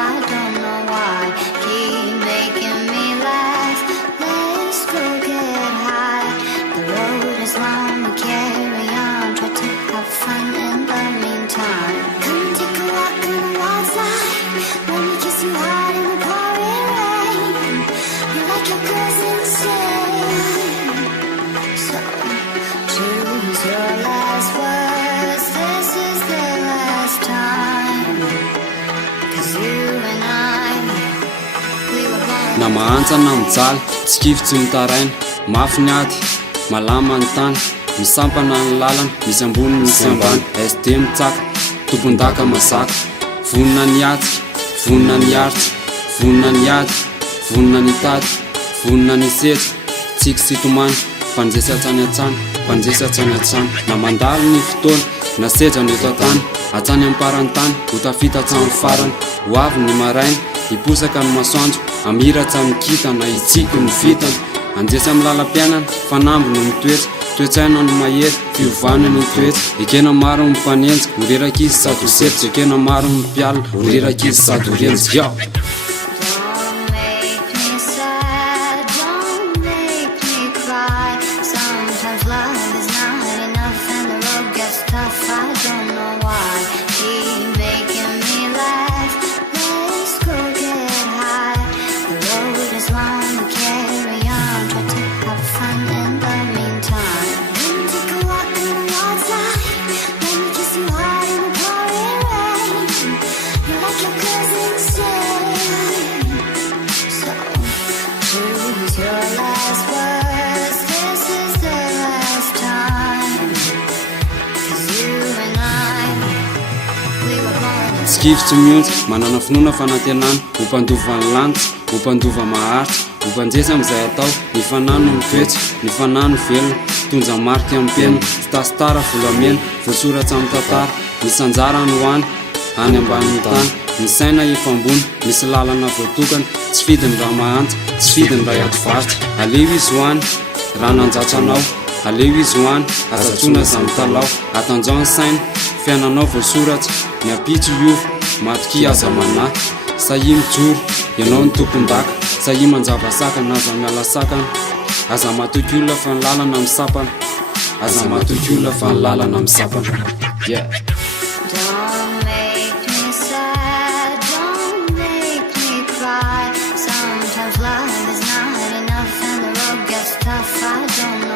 I don't know why. Keep making me laugh. Let's go get high. The road is long, we carry on. Try to have fun in the meantime. Come take a walk on the wild side. Let me kiss you hard in the pouring rain. You like your cousin insane. So choose your last words. This is the last time. 'Cause you and I, we were born. Na mahantra na mijaly tsy kivy tsy mitaraina mafy ny ady malama ny tany misampana ny lalana misy ambony misy ambany SD mitsaka tompon-daka mazaka vonona ny atsika vonona ny aritra vonona ny ady vonona ny tady vonona ny setsy tsika sitomany mpanjesy atsany atsany mpanjesy atsany atsany na mandalo ny fotoana na seja ny eto an-tany atsany amparany tany ho tafita atsany farany ho avy ny maraina hiposaka ny masoandro amira atsany kita na itsiko ny vitana anjesy amin'ny lalam-piainana fanamby no mitoetra toetsaina no mahery fiovana ny toetra ekena maro ny mpanenjika ho rerakizy sady ho sepitra ekena maro ny mpialina ho rerakizy sady ho renjika yao. Don't make me sad, don't make me cry. Sometimes love is not enough and the road gets tough. I don't know why. Keep making me laugh. Let's go get high. The road is long, we carry on. Try to have fun in the meantime. Come take a walk on the wild side. Let me kiss you hard in the pouring rain. You like your cousin insane. So choose your last words. This is the last time. 'Cause you and I, we were born. Tsy kivy tsy mionjy manana finoana fanantenana ho mpandova ny lanitra ho mpandova maharitra ho mpanjesy amin'izay atao ny fanano ny toetsy ny fanano velona tonja marika amin'ny penina tsy tasitara volamena voatsoratra amin'ny tantara misy anjara ny hoany any ambanin'ny tany ny saina efa ambony misy lalana voatokana tsy fidiny raha mahantra tsy fidiny raha iatovaritra aleo izy hoany raha nanjatranao aleo izy hoany azatsona zamitalao atanjao ny saina fiainanao voasoratra ny apitso iova matoki aza manahy sahi mijoro ianao ny tompon-daka sahi manjavasaka na aza miala sakana aza matoky olona fa ny lalana misapana aza matoky olona fa ny lalana misapana yeah. Don't make me sad, don't make me cry. Sometimes love is not enough and the road gets tough. I don't know